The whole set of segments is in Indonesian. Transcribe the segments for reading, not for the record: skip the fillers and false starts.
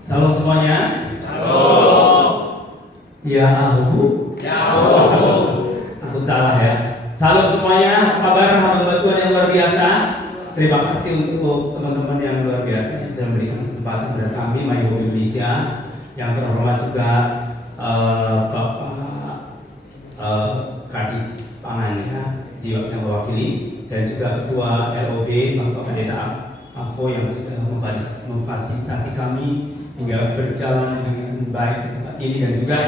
Salam semuanya. Salam. Ya aku. Aku salah ya. Salam semuanya. Apa kabar hamba Tuhan yang luar biasa? Terima kasih untuk teman-teman yang luar biasa yang sudah memberikan kesempatan kepada kami My Hope Indonesia. Yang terhormat juga Bapak Kadis Pangan ya, yang mewakili, dan juga Ketua LOB Bapak Pendeta Avo yang sudah memfasilitasi kami hingga berjalan dengan baik di tempat ini, dan juga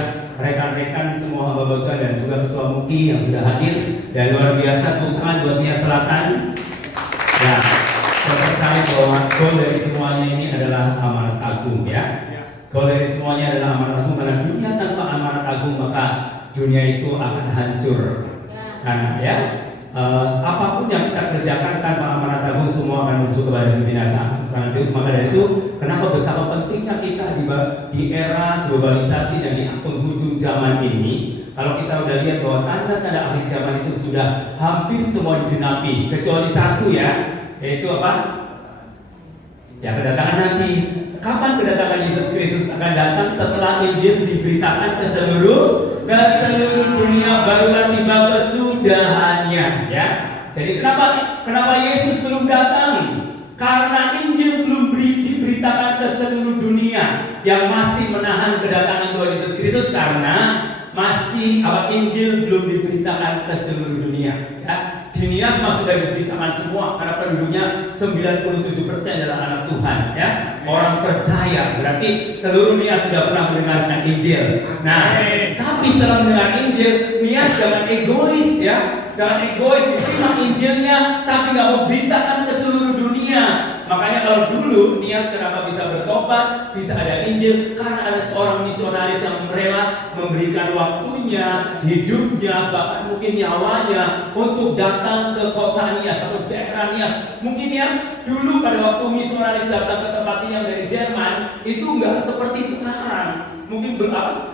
rekan-rekan semua hamba Tuhan dan juga Ketua Muki yang sudah hadir. Dan luar biasa tepuk tangan buat Nia Selatan. Ya, saya percaya bahwa goal dari semuanya ini adalah amanat agung ya. Goal dari semuanya adalah amanat agung, karena dunia tanpa amanat agung maka dunia itu akan hancur. Karena ya, apapun yang kita kerjakan tanpa amanat agung semua akan menuju kepada kebinasaan. Maka dari itu, kenapa betapa pentingnya kita di era globalisasi dan di penghujung zaman ini, kalau kita udah lihat bahwa tanda-tanda akhir zaman itu sudah hampir semua digenapi, kecuali satu ya, yaitu apa? Ya, kedatangan Nabi. Kapan kedatangan Yesus Kristus akan datang? Setelah Injil diberitakan ke seluruh dunia, barulah tiba kesudahannya ya. Jadi kenapa Yesus belum datang? Karena Injil belum diberitakan ke seluruh dunia. Yang masih menahan kedatangan Tuhan Yesus Kristus karena masih Injil belum diberitakan ke seluruh dunia ya. Di Nias sudah diberitakan semua karena penduduknya 97% adalah anak Tuhan ya. Orang percaya, berarti seluruh Nias sudah pernah mendengarkan Injil. Nah, tapi setelah mendengar Injil, Nias jangan egois ya. Jangan egois, terima Injilnya tapi nggak mau beritakan ke seluruh dunia. Makanya kalau dulu Nias kenapa bisa bertobat, bisa ada Injil, karena ada seorang misionaris yang rela memberikan waktunya, hidupnya, bahkan mungkin nyawanya untuk datang ke kota Nias atau daerah Nias. Mungkin Nias dulu pada waktu misionaris datang ke tempat ini yang dari Jerman itu nggak seperti sekarang. Mungkin alat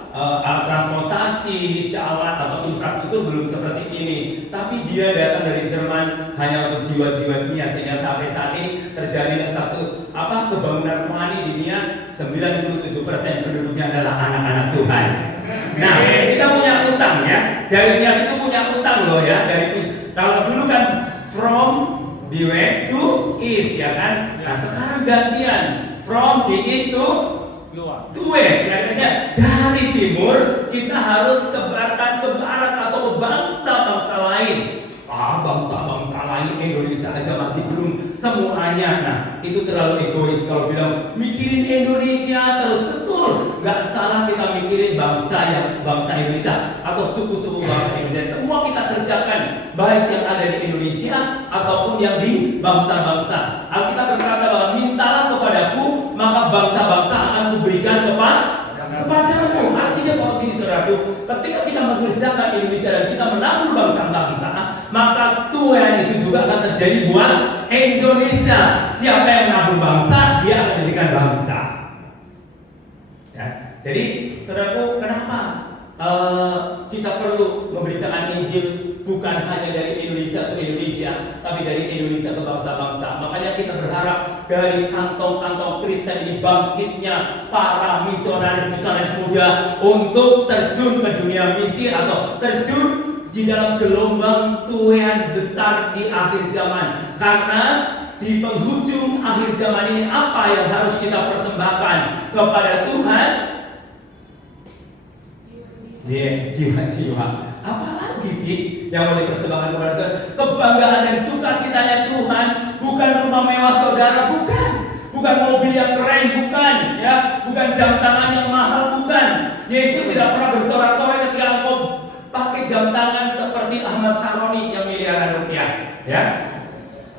transportasi, jalan atau infrastruktur belum seperti ini. Tapi dia datang dari Jerman hanya untuk jiwa-jiwa Nias, sehingga sampai saat ini terjadi satu kebangunan rohani di Nias. 97% penduduknya adalah anak-anak Tuhan. Nah, kita punya utang ya. Dari Nias itu punya utang loh ya. Kalau dulu kan from the west to east ya kan. Nah, sekarang gantian from the east to west ya. Dari timur kita harus sebarkan ke barat atau ke bangsa-bangsa lain. Bangsa-bangsa lain, Indonesia aja masih belum semuanya. Nah, itu terlalu egois kalau bilang mikirin Indonesia terus. Betul, nggak salah kita mikirin bangsa Indonesia atau suku-suku bangsa Indonesia. Semua kita kerjakan, baik yang ada di Indonesia ataupun yang di bangsa-bangsa. Alkitab berkata bahwa mintalah kepadaku, maka bangsa-bangsa akan kuberikan kepadamu. Artinya bahwa ini saudaraku, ketika kita mengerjakan Indonesia dan kita menabur bangsa-bangsa, maka Tuhan itu juga akan terjadi buat Indonesia. Siapa yang menabur bangsa, dia akan jadikan bangsa. Ya. Jadi, saudaraku, kenapa kita perlu memberitakan Injil bukan hanya dari Indonesia ke Indonesia, tapi dari Indonesia ke bangsa-bangsa. Makanya kita berharap dari kantong-kantong Kristen ini bangkitnya para misionaris-misionaris muda untuk terjun ke dunia misi atau terjun di dalam gelombang Tuhan besar di akhir zaman. Karena di penghujung akhir zaman ini apa yang harus kita persembahkan kepada Tuhan? Yes, jiwa-jiwa. Apalagi sih yang mau dipersembahkan kepada Tuhan? Kebanggaan dan sukacitanya Tuhan, bukan rumah mewah saudara, bukan mobil yang keren, bukan ya, bukan jam tangan yang mahal, bukan. Yesus tidak pernah bersorak-sorai ketika engkau pakai jam tangan seperti Ahmad Saroni yang miliaran rupiah, ya.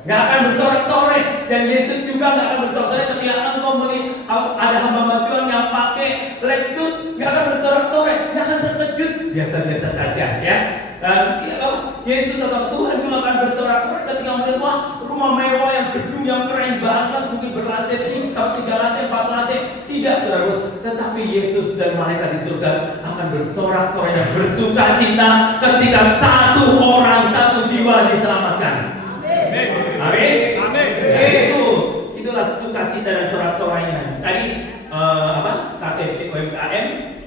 Nggak akan bersorak-sorai, dan Yesus juga nggak akan bersorak-sorai ketika engkau melihat ada hamba Tuhan yang pakai Lexus, nggak akan bersorak-sorai, nggak akan terkejut, biasa-biasa saja, ya. Dan Yesus atau Tuhan juga akan bersorak-sorai ketika melihat rumah mewah yang gedung yang keren banget, mungkin berlantai 3 lantai, 4 lantai. Tidak, saudara, tetapi Yesus dan malaikat di surga akan bersorak-sorai dan bersuka cita ketika satu orang, satu jiwa diselamatkan. Amin. Itulah sukacita dan sorak-sorainya. Tadi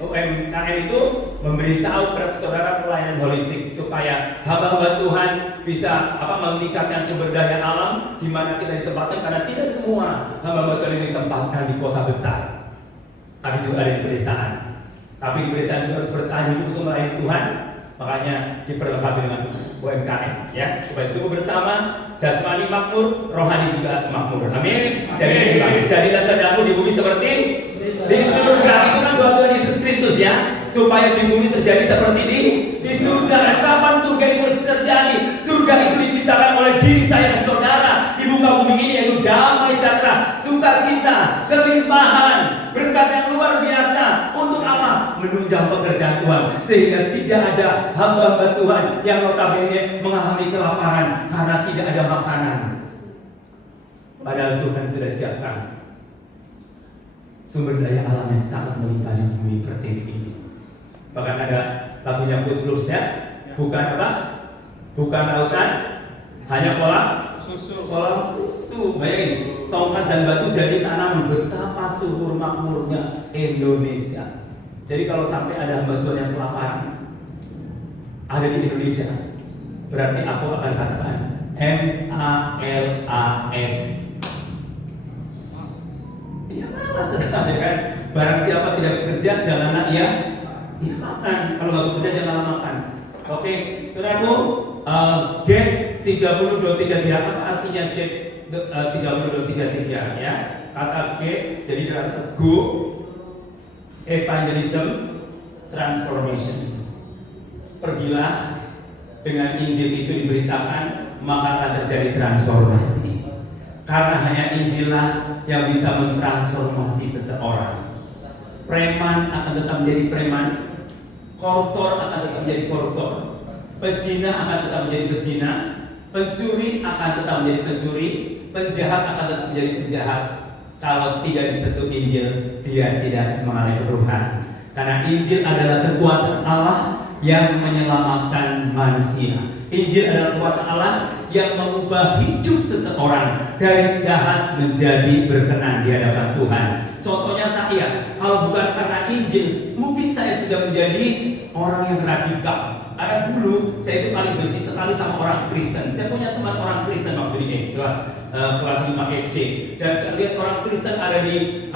UMKM itu memberitahu kepada saudara pelayanan holistik supaya hamba-hamba Tuhan bisa meningkatkan sumber daya alam di mana kita ditempatkan, karena tidak semua hamba-hamba Tuhan ini ditempatkan di kota besar, tapi juga ada di pedesaan. Tapi di pedesaan juga harus bertahan hidup untuk melayani Tuhan. Makanya diperlengkapi dengan UMKM, ya, supaya tumbuh bersama, jasmani makmur, rohani juga makmur. Amin. Jadilah tanda'mu di bumi seperti di surga. Itu kan doa Tuhan Yesus Kristus, ya, supaya di bumi terjadi seperti di surga. Dan kapan surga itu terjadi? Surga itu diciptakan oleh diri saya dan saudara di muka bumi ini, yaitu damai sejahtera, sukacita, kelimpahan, berkat yang luar biasa. Untuk apa? Menunjang pekerjaan Tuhan, sehingga tidak ada hamba-hamba Tuhan yang notabene mengalami kelaparan karena tidak ada makanan. Padahal Tuhan sudah siapkan sumber daya alam yang sangat melimpah di bumi pertiwi ini. Bahkan ada lagunya Gus Plus, ya, bukan apa? Bukan lautan, hanya kolam susu. Bayangin, tongkat dan batu jadi tanaman. Betapa subur makmurnya Indonesia. Jadi kalau sampai ada hamba Tuhan yang kelaparan ada di Indonesia, berarti aku akan katakan MALAS. Ya malas, ya kan? Barang siapa tidak bekerja, janganlah ia makan. Kalau nggak bekerja, janganlah makan. Oke, saudaraku, Gate 30.23, apa artinya Gate 30.23, ya? Kata Gate jadi kata go, evangelism, transformation. Pergilah, dengan Injil itu diberitakan, maka akan terjadi transformasi. Karena hanya Injillah yang bisa mentransformasi seseorang. Preman akan tetap menjadi preman, koruptor akan tetap menjadi koruptor, pezina akan tetap menjadi pezina, pencuri akan tetap menjadi pencuri, penjahat akan tetap menjadi penjahat. Kalau tidak disentuh Injil, dia tidak mengalami perubahan. Karena Injil adalah kekuatan Allah yang menyelamatkan manusia. Injil adalah kekuatan Allah yang mengubah hidup seseorang dari jahat menjadi berkenan di hadapan Tuhan. Contohnya saya, kalau bukan karena Injil, mungkin saya sudah menjadi orang yang radikal. Karena dulu saya itu paling benci sekali sama orang Kristen. Saya punya teman orang Kristen waktu di kelas 5 SD, dan saya lihat orang Kristen ada di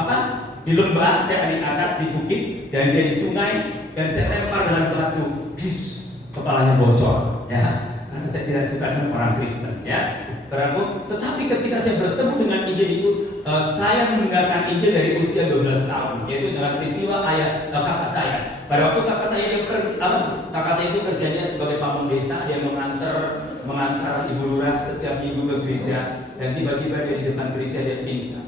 di lembah, saya di atas di bukit, dan dia di sungai, dan saya lempar dengan batu, kepalanya bocor, ya. Karena saya tidak suka dengan orang Kristen, ya. Tetapi ketika saya bertemu dengan Injil itu, saya mendengarkan Injil dari usia 12 tahun, yaitu dengan peristiwa kakak saya. Pada waktu kakak saya kakak saya itu kerjanya sebagai pamong desa, dia mengantar ibu lurah setiap minggu ke gereja, dan tiba-tiba dia di depan gereja dia pingsan,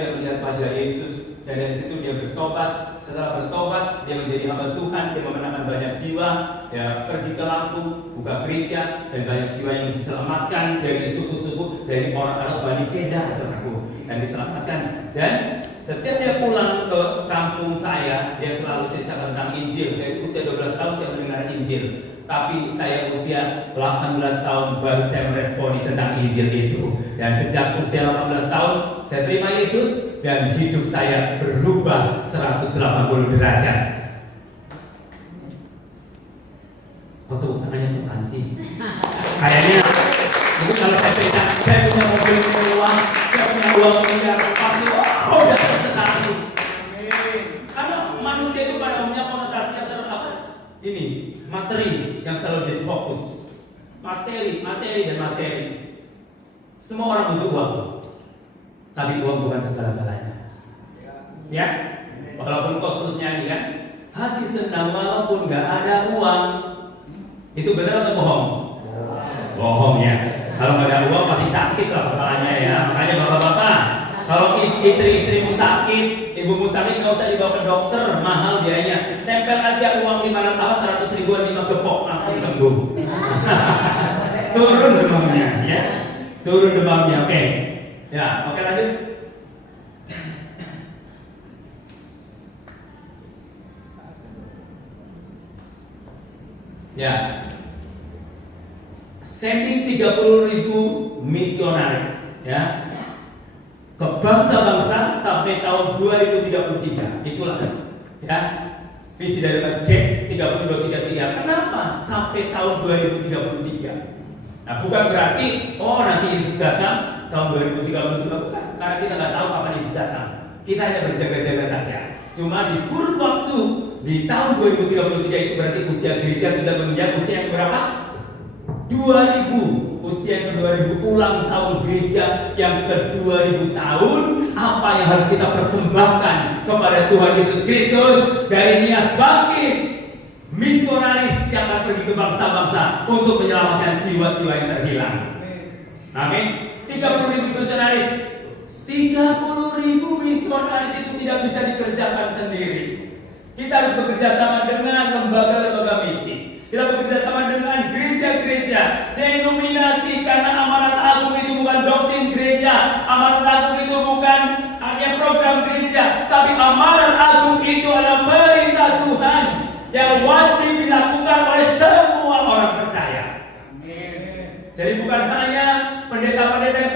dia melihat wajah Yesus, dan dari situ dia bertobat. Setelah bertobat, dia menjadi hamba Tuhan, dia memenangkan banyak jiwa, dia pergi ke Lampung, buka gereja, dan banyak jiwa yang diselamatkan dari suku-suku, dari orang Bani Kedar, dan diselamatkan. Dan setiap dia pulang ke kampung saya, dia selalu cerita tentang Injil. Dari usia 12 tahun saya mendengar Injil, tapi saya usia 18 tahun baru saya meresponi tentang Injil itu. Dan sejak usia 18 tahun saya terima Yesus, dan hidup saya berubah 180 derajat. Kok tepuk tangannya tuh sih? Kayaknya itu kalau saya cerita, saya punya mobil mewah, saya punya uang miliar, pasti udah sekali. Karena manusia itu pada umumnya konotasinya ini materi yang selalu jadi fokus. Materi dan materi. Semua orang butuh uang, tapi uang bukan segala-galanya. Ya, walaupun Kostus nyanyi kan, hati senang walaupun gak ada uang. Itu benar atau bohong? Bohong, ya. Kalau gak ada uang pasti sakit lah kepalanya, ya. Makanya bapak-bapak, kalau istri-istrimu sakit, ibumu sakit, gak usah dibawa ke dokter, mahal biayanya. Tempel aja uang 100 ribuan 5 gepok, langsung sembuh. Turun demamnya, ya. Turun demamnya, oke. Ya, oke, lanjut. Ya. Sending 30.000 misionaris, ya, ke bangsa-bangsa sampai tahun 2033. Itulah, ya, visi daripada DEC 3233. Kenapa sampai tahun 2033? Nah, bukan berarti nanti Yesus datang tahun 2033, bukan. Karena kita nggak tahu kapan Yesus datang. Kita hanya berjaga-jaga saja. Cuma di kurun waktu di tahun 2033 itu berarti usia gereja sudah menginjak usia yang berapa? 2000. Usia yang ke-2000, ulang tahun gereja yang ke-2000 tahun. Apa yang harus kita persembahkan kepada Tuhan Yesus Kristus dari Nias Bangkit, misionaris yang akan pergi ke bangsa-bangsa untuk menyelamatkan jiwa-jiwa yang terhilang. Amin. 30.000 misionaris. 30.000 misionaris itu tidak bisa dikerjakan sendiri. Kita harus bekerja sama dengan lembaga-lembaga misi. Kita bekerja sama dengan gereja-gereja, denominasi, karena amanat agung itu bukan doktrin gereja. Amanat agung itu bukan hanya program gereja, tapi amanat agung itu adalah perintah Tuhan yang wajib dilakukan oleh semua orang percaya. Jadi bukan hanya pendeta-pendeta yang